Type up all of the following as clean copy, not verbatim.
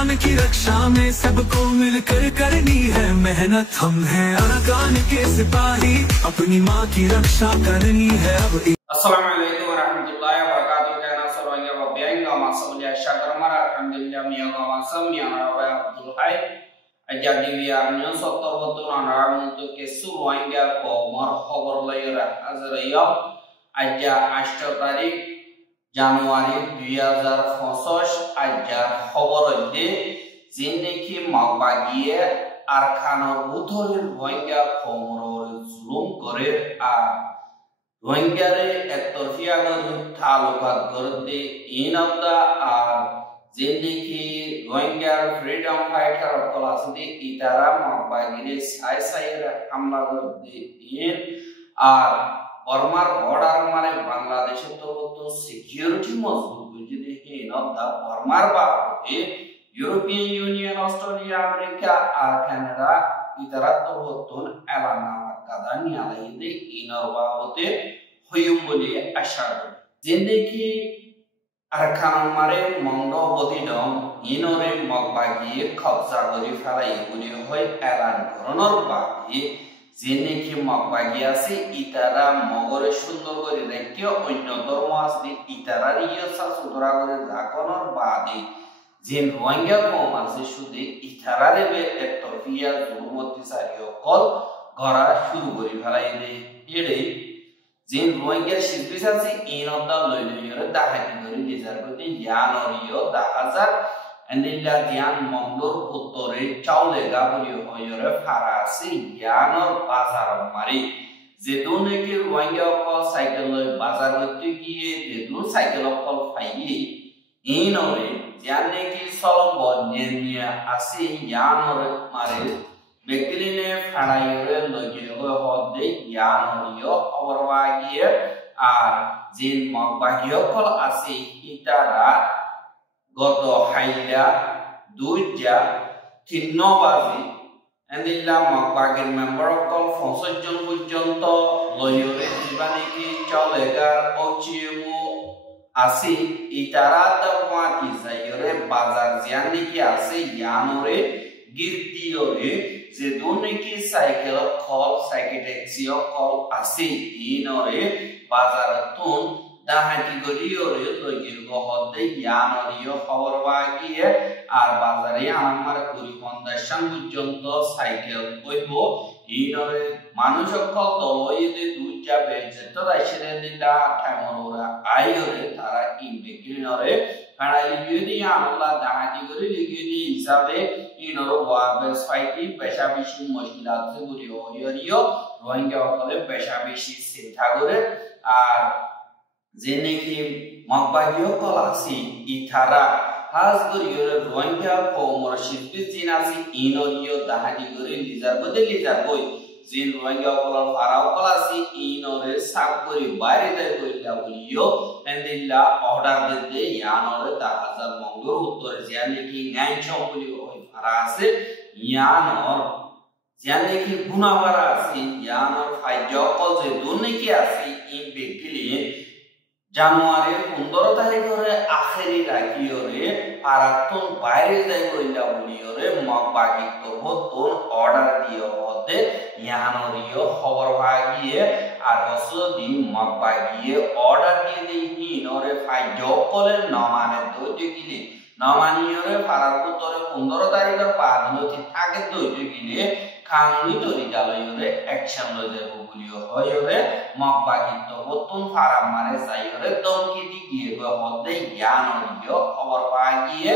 अरकान की रक्षा में सबको मिलकर करनी है मेहनत। हम हैं अरकान के सिपाही, अपनी माँ की रक्षा करनी है अब। Assalamualaikum warahmatullahi wabarakatuh. Karena seorangnya wabiain kama semuanya syakar marah alhamdulillah miya kama semia nawa Abdul Hai. Aja diwiarnya sotor betul nanar untuk kesuruhnya komar khabar layar azraya. Aja 8 tarik Januari 2025 aja khabar ide zindagi magbagiye arkanor butolir rohingya komor zulum korer Rohingyare ektorfiya guru talukat gurde inabda zindagi Rohingya freedom fighter kolasudi itara mabagire sai hamla gurde in Burmar border mane Bangladesh to security mazbut bujide inabda Burmar ba European Union Australia America Canada itara to elana kadani alayde inorbabote hoyum boli asha zindagi arkan mare mondo bodidom inore mogbagi khabza gori falai gori hoy elan koronor bagi zindagi mogbagi ase itara mogore sundor gori rekyo onno dormo asdi itara riyo sa sudra gori rakonor bagi Jin Rohingya kom ase shude itara rebe ektorfiya zulumoti sariyo kol Gora shuru gori falai de ede Jin Rohingya shilpisasi inodda loyore dahati gori lizar goti yanoriyo 10,000 andilla dian mondor uttore chaulega gori hoyore farasi yanor bazar mari jedone ke Rohingya kol cycle loy bazar gotti giye jedun cycle kol phaiye inore janne ki solombo nenia asi yanor mare Bekline Fanayore Logigo Hode Yanorio Overwagier Jin Mogbagiokol Asi Itara Goto Haida Duja Tinobazi and the Mogbagian member of Col Fonsojon Bujonto Loyore Zibaniki Cholegar Ochimu Asi Itara the Wati Zayore Bazar Zianiki Asi Yanore Girtiore Zedone ki cycle call psychedexy call ase inore bazaratun dahati goriore logigo hode yanoriyo khabar bagiye ar bazare amar kuri foundation purjonto cycle boibo inore manushokol doloyede duja bejeto raishire dilla thamorora ayore tara imbeklinore Kanai yudi Allah dahati gori ligudi hisabe inoro wabe swaiti peshabishi mushkilat se guri hoyoriyo Rohingya okole peshabishi sintagore ar zeneki magbagiyo kolasi itara has gori yore Rohingya komor shilpi jinasi inoriyo dahati gori lizar boy Jin Rohingya okole farao kolasi inore sakuri bari dai goilla buliyo andilla order de yanore 10,000 mongor uttor jane ki nganchom buliyo hoy farase yanor jane ki gunawara ase yanor fajokol je dunne ki ase imbekili January 15 tarikore akhiri rakiore paratun baire dai goilla buliore magbagi to hotun order diyo hode yanoriyo khabar bagiye R হসদি মগবাগিয়ে order দিয়ে দেই ইনরে phi জকলে নমানে দইতে গিলে নমানিয়রে ফারার উত্তরে 15 তারিখের পাদনতি থাকে দইতে গিলে খাঙ্গি তরি গালইরে action লই দেব বলিও হয়রে মগবাগি তো বতুন ফারাম মারে যাইরে দমকি দি গিয়ে গো হদে জ্ঞানরিয় খবর পাগিয়ে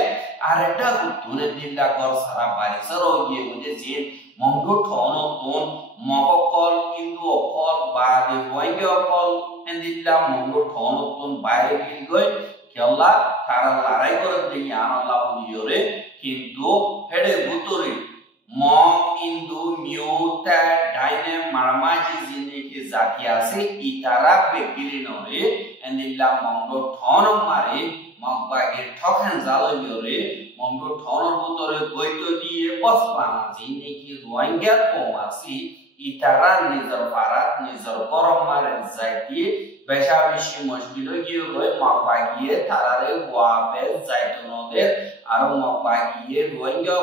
আর এটা উত্তরে দিল্লা কর সারা বাড়ি সরো গিয়ে বুঝে যে মঙ্গো ঠন তোন মগকল ইন্দু অকল বা de Rohingya অকল এন্দিল্লা মঙ্গো ঠন তোন বাইরে গিল গই কেলা তারা লড়াই করে দেই আনলা বলিওরে কিন্তু হেডে ভিতরে মগ ইন্দু মিউটা ডাইনে মারমাজি জিনিকে জাতি আছে ইতারা বেগিলি নরে এন্দিল্লা মঙ্গো ঠন মারে মগবাগের ঠখান জালইওরে মঙ্গো ঠনর ভিতরে গইতো দিয়ে বসবানা জিনিকে Rohingya কম আছে itara nizar parat nizar korom mare zaiti বেশা বেশি মুশকিল গিয়ে গই মকবাগিয়ে তারারে ওয়াবে জাইতুনদের আর মকবাগিয়ে রোহিঙ্গা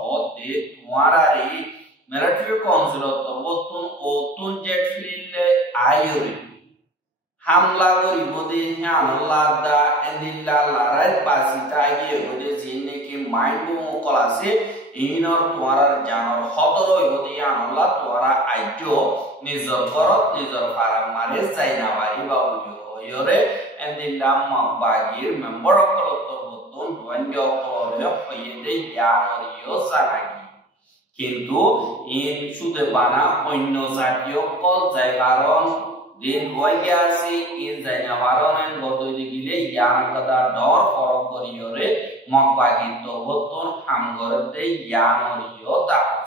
হতে তোমারারে মিলিটারি কাউন্সিল তবতুন ওতুন জেট ফিলে আইরে হামলা করি বদে হামলা দা এন্দিল্লা লড়াই পাসিতা গিয়ে বদে জিনে কি মাইন্ড মুকল আছে ইনর তোমার জানর হতরই বদে হামলা তোরা আইজো নিজর ঘরত নিজর ফারাম মারে যাইনা বাড়ি বাবু হইরে এন্দিল্লা মকবাগির মেম্বার অকলত বতুন রোহিঙ্গা অকলরে হইতে জানরিও জানাগি কিন্তু ইন সুদে বানা অন্য জাতীয় কল জায়গারন দিন রোহিঙ্গা আছে ইন জায়গা বারনের গদই গিলে ইয়ান কদা ডর ফরক করিয়রে মকবাগি তো বতুন হামগরতে ইয়ানরিও তাহাজ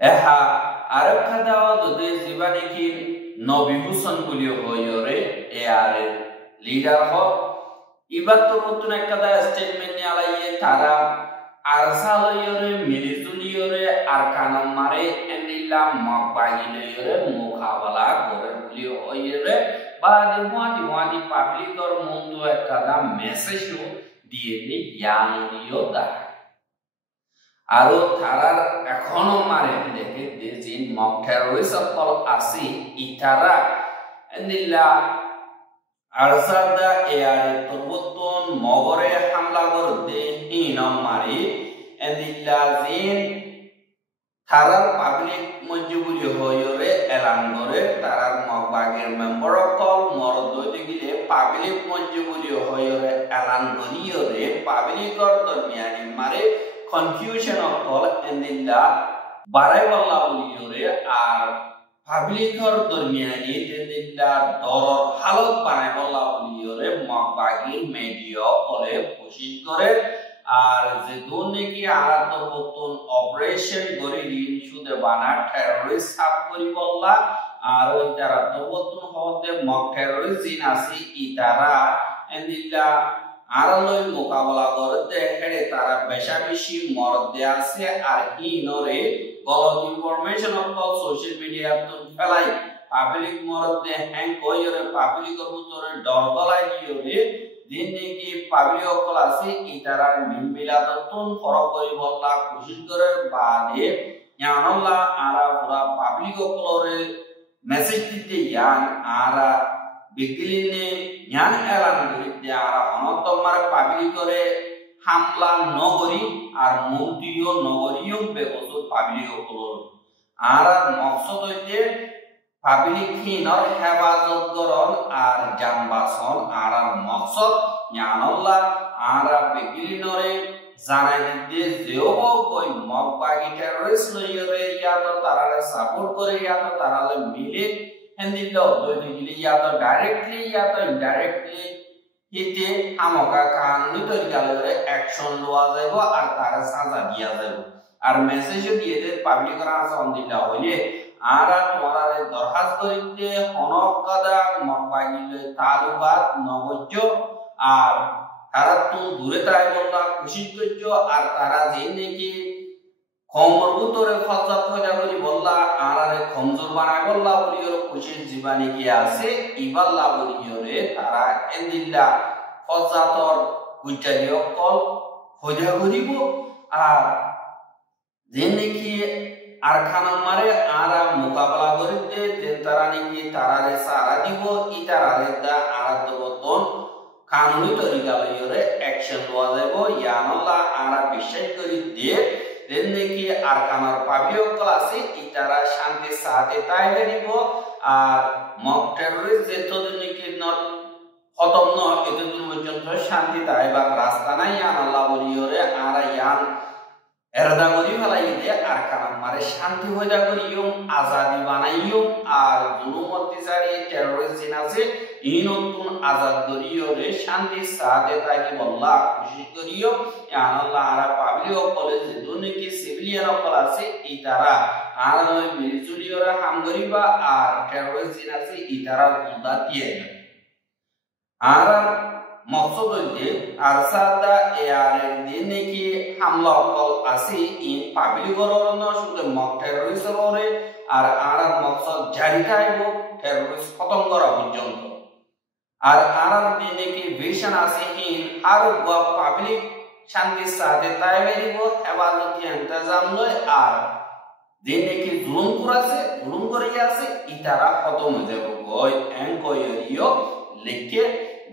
এহা আরব খাদাও দে জীবানি কি নবী হুসেন বলিও হইরে এ আরে লিডার হ ইবার তো বতুন একটা স্টেটমেন্ট আলাইয়ে তারা আরসালয়রে মিলিজুলিয়রে আরকানম মারে এন্দিল্লা মকবাগিলয়রে মুকাবালা করে বলি হইরে বাদে ওয়াদি পাবলিকর মুন্ডু একটা মেসেজও দিয়ে দি ইয়ানরিও দা আরো তারার এখনো মারে দেখে যে মক টেররিস্ট সকল আছে ইতারা এন্দিল্লা আরসাদা এয়ারে তবতন মগরে হামলা করতে ইনম মারি এন্দিল্লা জিন তারার পাবলিক মজবুরি হইরে এলান করে তারার মকবাগের মেম্বার অকল মরদই গিলে পাবলিক মজবুরি হইরে এলান করিয়রে পাবলিকর দরমিয়ানি মারে কনফিউশন অকল এন্দিল্লা বাড়াই বল্লা বলিয়রে আর পাবলিকর দরমিয়ানি এন্দিল্লা ডর হালত বানাই বল্লা বলিয়রে মকবাগির মিডিয়া কলে কোশিশ করে আর যে দুর্নীতি আরাত বতুন অপারেশন গরি ঋণ সুদে বানা টেররিস্ট সাপ করি বললা আর ওই তারা তো বতুন হতে মক টেররিস্ট জিন আছে ইতারা এন্দিল্লা আরালই মোকাবেলা করতে হেড়ে তারা বেশা বেশি মরদে আছে আর ইনরে গলত ইনফরমেশন অকল সোশ্যাল মিডিয়া তো ফেলাই পাবলিক মরদে হ্যাং কইরে পাবলিকের ভিতরে ডর গলাই দিয়রে দিন কি পাবলিক অকল আছে ইতারা মিলাদতুন ফরক করি বললা কোশিশ করে বাদে ইয়ানল্লাহ আরা পুরা পাবলিক অকলরে মেসেজ দিতে ইয়ান আরা বিগলিনে জ্ঞান এলান করিতে আরা অনন্তমার পাবলিক করে হামলা নগরী আর মূর্তিও নগরীও বেকসুর পাবলিক অকলর আর মকসদ হইতে পাবলিক হিনর হেফাজত করন আর জানবাসন আর মকসদ জ্ঞানল্লাহ আর বেগিলিনরে জানাই দিতে যেও কই মকবাগি টেররিস্ট লইরে ইয়াতো তারারে সাপোর্ট করে ইয়াতো তারালে মিলে হেন্দিল্লো দইতে গিলে ইয়াতো ডাইরেক্টলি ইয়াতো ইনডাইরেক্টলি হিতে আমকা কানুনি তরিকালে অ্যাকশন লওয়া যাইব আর তারে সাজা দিয়া যাইব আর মেসেজও দিয়ে দে পাবলিকরা আনসার দিলা হইলে আরা তোমারে দরখাস্ত করিতে হনকাদা মকবাগিলে তালুকাত নগজ্য আর তারা তো দূরে তাই বললা খুশি করছো আর তারা যে নাকি কমর ভিতরে ফজা ফজা করি বললা আরারে কমজোর বানাই বললা বলিওর খুশির জীবানি কি আছে ইবাল্লা বলিওরে তারা এন্দিল্লা ফজাতর কুইটারি অকল ফজা করিব আর যে নাকি আর খানা মারে আরা মোকাবেলা করিতে যে তারা নাকি তারারে সারা দিব ই তারারে দা আরা দবতন কানুনি তরিকা লইরে অ্যাকশন লওয়া যাইব ইয়ানল্লাহ আরা বিশ্বাস করি দিয়ে দেন নাকি আর কানার পাবলিক ক্লাসে ইতারা শান্তি সাথে তাই দিব আর মক টেররিস্ট যে তোদের নাকি নট খতম ন এতদিন পর্যন্ত শান্তি তাই বা রাস্তা নাই ইয়ানল্লাহ বলিওরে আরা ইয়ান এরদা করি ফেলাই দিয়ে আর কানার মারে শান্তি হইদা করিও আজাদি বানাইও আর জুলুমত্তিজারি টেররিস্ট জিন আছে এই নতুন আজাদ করিও রে শান্তি সাথে তাকে বললা খুশি করিও আল্লাহ আরা পাবলিক কলেজ দুনিকি সিভিলিয়ান অকল আছে ইতারা আর ওই মিলিজুলিওরা হাম করিবা আর টেররিস্ট জিন আছে ইতারা উদা দিয়ে আর মকসদ হইছে আরসাদা এয়ারের দিনে কি হামলা অকল আছে ইন পাবলিক অরণ্য শুধু মক টেরোরিস্ট করে আর মকসদ জারি থাকব টেরোরিস্ট খতম করা পর্যন্ত আর দিনে কি ভিশন আছে ইন আর পাবলিক শান্তির সাথে তাই বেরিব হেফাজতি ইন্তজাম লয় আর দিনে কি জুলুম করিয়া আছে ইতারা খতম হয়ে যাব গয় এন কইরিও লিখে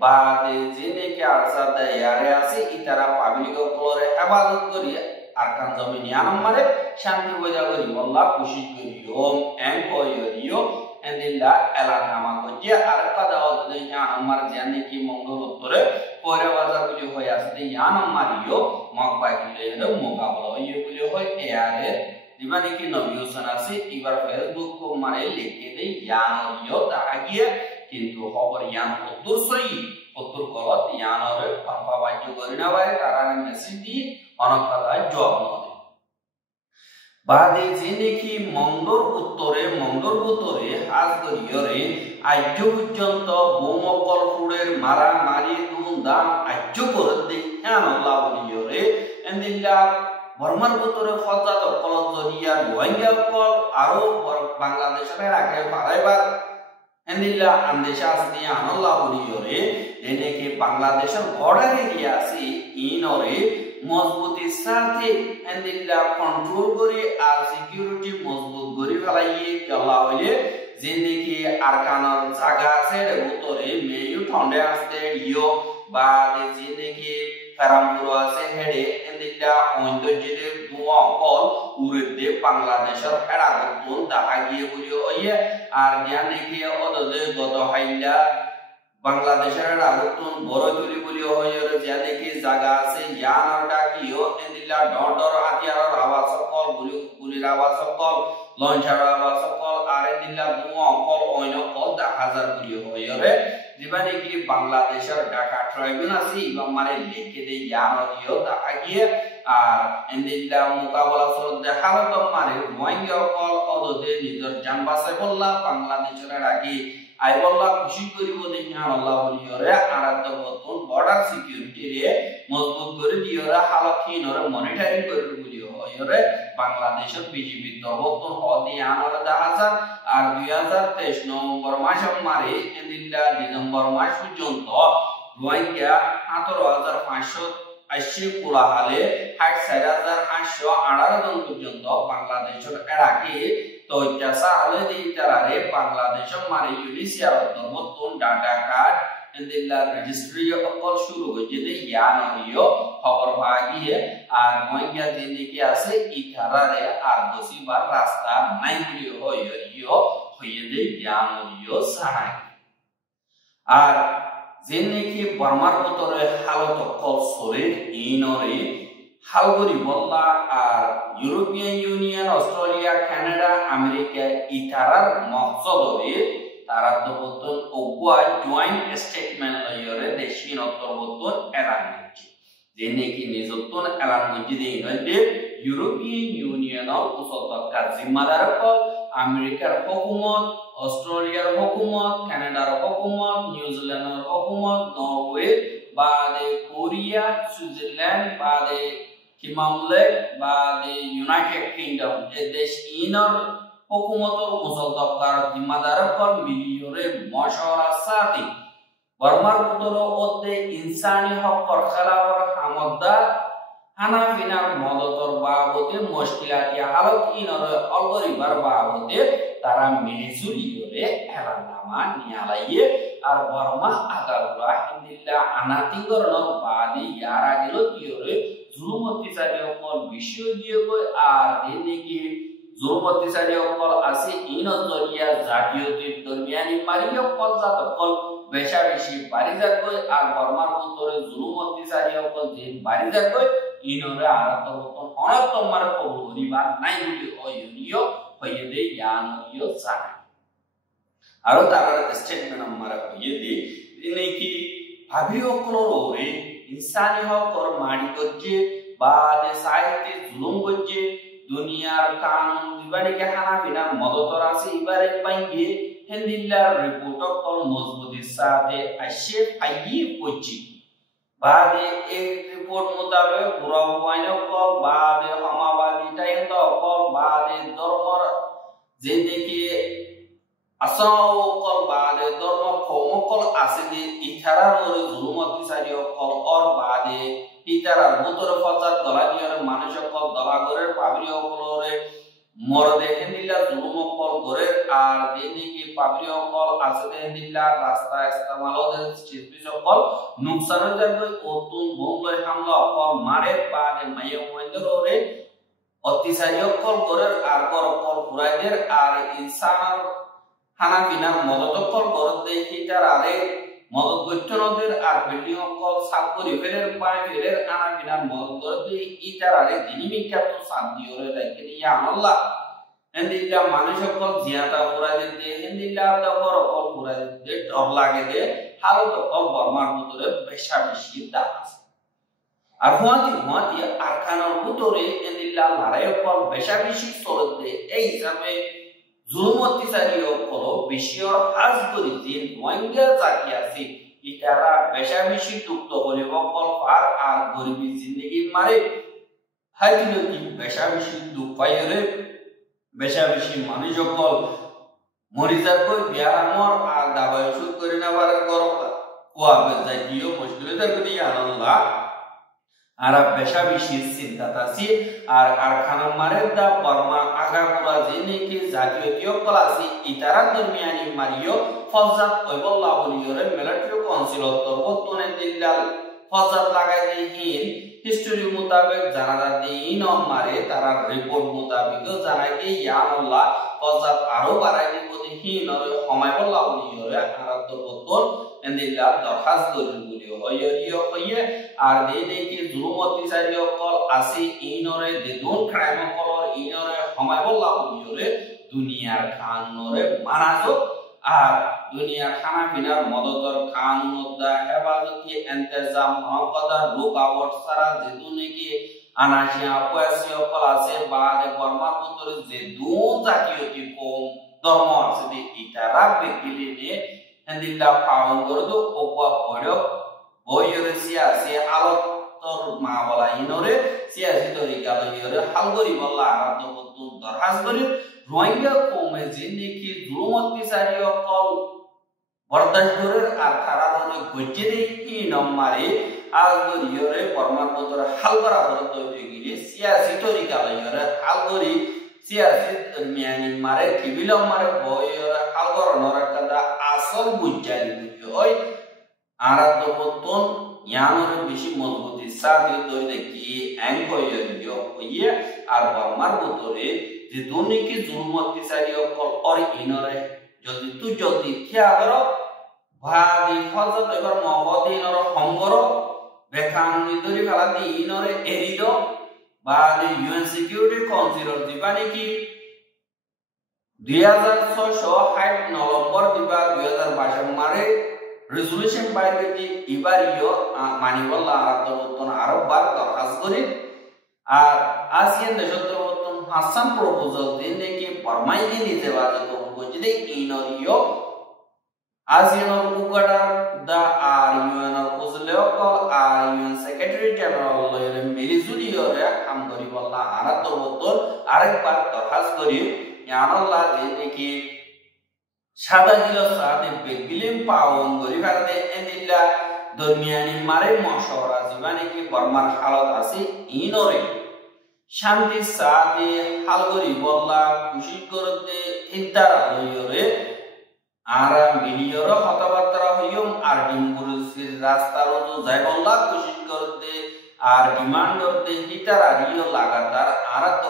বাদে দিনে কি আরসাদা এয়ারে আছে ইতারা পাবলিক করে হেফাজত করিয়া আরকান জমিন ইয়ানমারে শান্তি বজায় করি আল্লাহ খুশি করিও এন কইরিও এন্দিল্লা এলানামা কইয়া আর কাদা ওদে ইয়ানমার জানি কি মঙ্গল উত্তরে পরে বাজার গুলি হই আছে ইয়ানমারিও মকবাইলে মোকাবেলা হইগুলি হয় এয়ারে দিবানি কি নবী হোসেন আছে এবার ফেসবুক কো মানে লিখে দেই ইয়ানরিও দাগিয়ে কিন্তু খবর ইয়ান উত্তর সই উত্তর গলত ইয়ানরে পাপা বাজ্য করি না ভাই তারা মেসেজ দি অনেক কথা জবাব নদে বাদে যে কি মঙ্গল উত্তরে হাজ করিয়রে আজ্য পর্যন্ত বোমকল ফুড়ের মারামারি দুমদাম আজ্য করে দে আল্লাহ বলিয়রে এন্দিল্লা বর্মার ভিতরে ফজাত কলজ জরিয়া রোহিঙ্গা কল আরো বাংলাদেশের আগে পারাইবার এন্দিল্লা আন্দেশা আসনি আল্লাহ বলিয়রে এনে কি বাংলাদেশের বর্ডার এরিয়া আছে ইনরে মজবুতির সাথে এন্দিল্লা কন্ট্রোল করে আর সিকিউরিটি মজবুত করে ফেলাইয়ে আল্লাহ হইলে যে নাকি আরকানার জায়গা আছে এর ভিতরে মেয়ু ঠন্ডে আসতে ইয়ো বা যে নাকি ফেরামপুর আছে হেডে এন্দিল্লা অন্তর্জিতে দুয়া কল উড়ে দে বাংলাদেশের হেডা গতুন দেখা গিয়ে বলি ওইয়ে আর জ্ঞান নাকি ওদে গত হাইলা বাংলাদেশের আগতুন বড় তুলি বলি হইরে জানে কি জায়গা আছে ইয়ানরটা কিও এন্দিলা ডর হাতিয়ার আওয়াজ সকল গুলির আওয়াজ সকল লঞ্চার আওয়াজ সকল আর এন্দিলা দুয়া কল অন্য কল 10000 গুলি হইরে দিবানি কি বাংলাদেশের ঢাকা ট্রাইব্যুনাল আছে এবং মানে লিখে দে ইয়ানরিও দেখা গিয়ে আর এন্দিলা মোকাবেলা সরদ দেখালো মানে রোহিঙ্গা কল ওদে নিজের জান বাঁচাই বললা বাংলাদেশের আগে আই বললা খুশি করিব দেখি আল্লাহ বলিয়রে আরাধ্য বতন বর্ডার সিকিউরিটি রে মজবুত করে দিয়রে হালকিনরে মনিটরিং করে বলিও হয়রে বাংলাদেশের বিজিবি দবতন হদি আনরে 10000 আর 2023 নভেম্বর মাস মারে এন্দিল্লা ডিসেম্বর মাস পর্যন্ত রোহিঙ্গা 18580 কোলাহালে 64818 জন পর্যন্ত বাংলাদেশের এরাকে তো জাসা আলে দিতারে বাংলাদেশের মানে ইউনিসিয়ার নতুন ডাটা কার্ড এন্দিল্লা রেজিস্ট্রি অকল শুরু হইছে দে ইয়ানরিও খবর ভাগিয়ে আর মইয়া দিনে কি আছে ইতারারে আর বসিবার রাস্তা নাই বলি হইরিও হইয়ে দে ইয়ানরিও সানাই আর যেনে কি বর্মার ভিতরে হালত অকল শরীর ইনরে হালগরি বল্লা আর European Union Australia Canada America ইতারার মকসদরে তারা তো বলতন ওগুয়া জয়েন্ট স্টেটমেন্ট লইরে দেশীয় অন্তর্বর্তন এলান করছে যেনে কি নিজত্বন এলান করছে যে ইউরোপিয়ান ইউনিয়নের উসলতকার জিম্মাদার কল আমেরিকার হুকুমত অস্ট্রেলিয়ার হুকুমত কানাডার হুকুমত নিউজিল্যান্ডের হুকুমত নরওয়ে বাদে কোরিয়া সুইজারল্যান্ড বাদে হিমালয় বাদে ইউনাইটেড কিংডম এ দেশ ইনর হুকুমতর মুসলতকার জিম্মাদার কল মিলিয়রে মশওয়ারা সাথে বর্মার উত্তর ওদে ইনসানি হকর খেলাফর হামদা হানাফিনার মদতর বাবদে মুশকিলাতি হালত ইনর অলগরিবার বাবদে তারা মিলিজুলি করে এলানামা নিয়ালাইয়ে আর বর্মা আগাগুলা ইন্দিল্লা আনাতিগরণ বাদে ইয়ারা গেল কিয়রে জুলুম অত্যাচারী অকল বিষয় দিয়ে কই আর এদিকে জুলুম অত্যাচারী অকল আছে ইন জরিয়া জাতীয়তার দরমিয়ানি মারি অকল জাত অকল বেশা বেশি বাড়ি যা কই আর বর্মার উত্তরে জুলুম অত্যাচারী অকল যে বাড়ি যা কই ইনরে আরাত মতন অনেক তোমার কবুল করিবা নাই বলি হইরিও হইয়ে দে ইয়ানরিও জানা আর তার স্টেটমেন্ট আমরা হইয়ে দে ইনেকি ভাবিও কলরে ইনসানি হকর মারি করছে বাদে সাহিত্যে জুলুম করছে দুনিয়ার কানুন দিবানিকে হানাফিনা মদতর আছে এবারে পাইয়ে হেন্দিল্লার রিপোর্ট কল মজবুতির সাথে আসে পাইয়ে করছে বাদে এই রিপোর্ট মোতাবেক গুরব ওয়াইনে কল বাদে হমাবাদী টাইম কল বাদে ধর্মর যে দেখি আসাও কল বাদে ধর্ম কম কল আছে যে ইথারার ওরে জুলুমত বিচারি কল অর বাদে ইথারার ভিতরে ফজাত দলা দিয়ে মানুষ কল দলা করে পাবরি কলরে মরদে হেন্দিলা জুলুম কল করে আর দেদিকে পাবরি কল আছে হেন্দিলা রাস্তা ইস্তেমালদের চিজবিজ কল নুকসান যাবে ওতুন বোমলে হামলা কল মারে বাদে মায়ে ওয়েন্দরে অত্যাচারী কল করে আর কল পুরাইদের আর ইনসান খানা পিনার মদত কল করতে হিটার আরে মদত গঠনদের আর বিল্ডিং কল সাফ করে ফেলের পায় ফেলের আনা পিনার মদত করতে হিটার আরে দিনিমিকা তো সাথ দিওরে রাখে ইয়া আল্লাহ হেন্দিল্লা মানুষ কল জিয়াতা পুরাই দিতে হেন্দিল্লা দবর কল পুরাই দিতে ডর লাগে দে হালো কল বর্মার ভিতরে বেশা বেশি দাম আছে আর হুয়াতি আর খানার ভিতরে হেন্দিল্লা লড়াই কল বেশা বেশি চলতে এই হিসাবে জুলুমতি চারিও কল বেশির হাজ করি যে রোহিঙ্গা জাতি আছে ইতারা বেশা বেশি দুঃখ করিব কল পার আর গরিবী জিন্দগি মারে হাইতিল কি বেশা বেশি দুঃখ পাইরে বেশা বেশি মানুষ কল মরি যাক বিয়ারামর আর দাবাই ওষুধ করে নেবার গরম কুয়াবে জাতীয় মুশকিলতার করি আল্লাহ আর বেশা বেশি চিন্তাতাছি আর কারখানা মারে দা বর্মা আগা পুরা জেনেকে জাতীয় কলাসি ইতারা দরমিয়ানি মারিও ফজাত কইবল্লাহ বলিওরে মিলিটারি কাউন্সিল তরবতনে দিল্লাল ফজাত লাগাই দিন হিস্টরি মোতাবেক জানা যাতে ইন মারে তারা রিপোর্ট মোতাবেক জানাই যে ইয়ানুল্লাহ ফজাত আরো বাড়াই দিব হিন আর সময় বল্লাহ বলিওরে আর তরবতন এন্দিল্লাহ দরখাস্ত করি বলিও হইয়ে আর দেকি জুলুমতি চারিও কল আসি ইনরে দেদুন ক্রাইম কলর ইনরে সময় বল্লাহ বলিওরে দুনিয়ার খানরে মানাজো আর দুনিয়া খানা বিনার মদতর কানুন দা হেফাজতি ইন্তজাম হকদা রুকাওয়াট সারা যেদুনে কি আনাশিয়া পয়সিও কল আছে বাদে বর্মার ভিতরে যে দু জাতীয় কি কম ধর্ম আছে যে ইতারা ব্যক্তিলে নিয়ে হেন্দিল্লা পাউন করে তো ওপা বড় বইরে সিয়াসি আলোতর মা বলা ইনরে সিয়াসি তরিকা লইরে হালগরি বল্লা আরাধ্য বস্তু দরহাস করি রোহিঙ্গা কমে জিন্দিগি জুলুমতি চারিও কল বরদাস্ত করে আর তারার অনেক গজ্জেরে কি নম্মারে আলগরিয়রে বর্মার ভিতরে হালগরা হলো তৈরি গিয়ে সিয়াসি তরিকা লইরে হালগরি সিয়াসি মিয়ানি মারে কিবিলম মারে বইরে হালগর নরকাদা আসল বুঝাই বুঝি ওই আরাধ্য বস্তন ইয়ানোর বেশি মজবুতি সাথে তৈরি কি অ্যাঙ্কয়রিও হইয়ে আর বর্মার ভিতরে যে দুনিকি জুলমতি চারিও কল অর ইনরে যদি তু জলদি থিয়া কর ভাদি হযরত এবার মহদিনর হংগর বেকানুনি দরি ফেলা দি ইনরে এরিদ বাদি ইউএন সিকিউরিটি কাউন্সিলর দিবানি কি 2660 নভেম্বর দিবা 2022 মারে রেজুলেশন বাইরে যে ইবারিও মানিবল্লাহ আরাধন আরব বার দরখাস্ত করি আর আসিয়ান দেশত্র হাসান প্রপোজাল দিনে কি ফরমাইলে নিতে বাদ বুঝলে ইনরিও আসিয়ান কুকাডার দা আর ইউএন কুজলেও কল আর ইউএন সেক্রেটারি জেনারেল লয়রে মিলিজুলিও রে কাম করি বল্লা আরাত বতল আরেকবার দরখাস্ত করি ইয়ানাল্লাহ দিনে কি সাদা দিল সাদে বেগিলিম পাওন গরি ভারতে এদিল্লা দুনিয়ানি মারে মশওরা জীবনে কি বর্মার হালত আছে ইনরে শান্তি সাথে হালগরি বল্লা খুশি করতে ইদ্দার হইরে আর মিলিয়র হতবার্তা হইম আর ডিমগুরুসির রাস্তার তো যাই বল্লা খুশি করতে আর ডিমান্ড করতে হিটার আরিও লাগাতার আর তো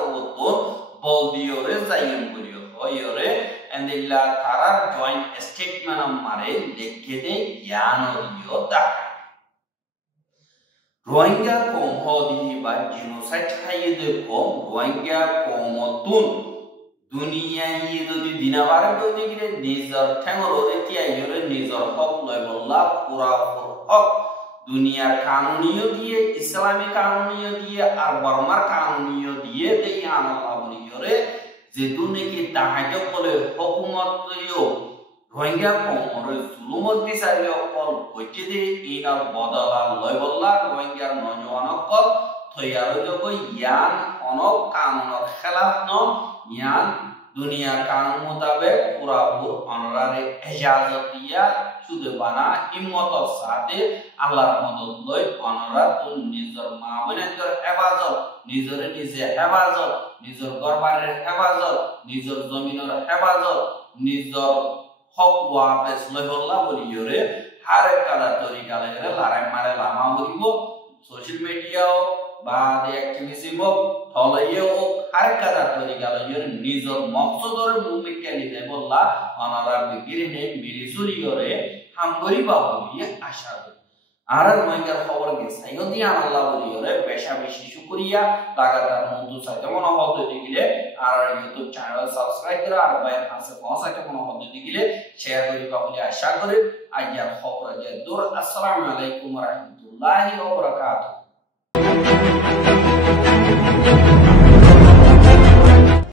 বল দিওরে যাইম করিও হইরে এন্দিল্লা তারা জয়েন্ট স্টেটমেন্ট মারে লিখে দে জ্ঞানরিও দা রোহিঙ্গা কম হদি বা জিনোসাইড হাইদে কম রোহিঙ্গা কমতুন দুনিয়ায় যদি দিনাবার যদি গিরে নিজর ঠেঙর রেতিয়া ইরে নিজর হক লয় বল্লা পুরা হক দুনিয়ার কানুনিও দিয়ে ইসলামী কানুনিও দিয়ে আর বর্মার কানুনিও দিয়ে দেই আল্লাহ বলিরে যে দুনিকি তাহাজ বলে হুকুমতও Rohingya pomore zulumoti saile okol bojide inar bodala loibolla Rohingya nonjowan okol thoyaro jogo yan onok kanunor khilaf no yan dunia kanun mutabek purapur honorare ijazat dia sude bana himmotor sate Allah madad loi honora tun nijor ma bonetor hefazat nijore nije hefazat nijor gorbarer hefazat nijor zaminor hefazat nijor hok wapes loibolla boliyore hare kada torika legere larai mare lama bolibo social media বা activism হলাইও হরে কাদা তরিকা লইর নিজর মকসদরে মুমিকে নিতে বললা অনারা বিগিরে নে মিলিসুরিয়রে হামগরি বাবুলি আশা করি আর রোহিঙ্গার খবর গেছে যদি আল্লাহ বলিয়রে বেশা বেশি শুকরিয়া লাগাতার মন্দু সাইতে মন হতে দিলে আর ইউটিউব চ্যানেল সাবস্ক্রাইব করে আর বাইরে হাসে পৌঁছাতে মন হতে দিলে শেয়ার করি বাবুলি আশা করি আইয়ার খবর যে দূর আসসালামু আলাইকুম ওয়া রাহমাতুল্লাহি ওয়া বারাকাতুহু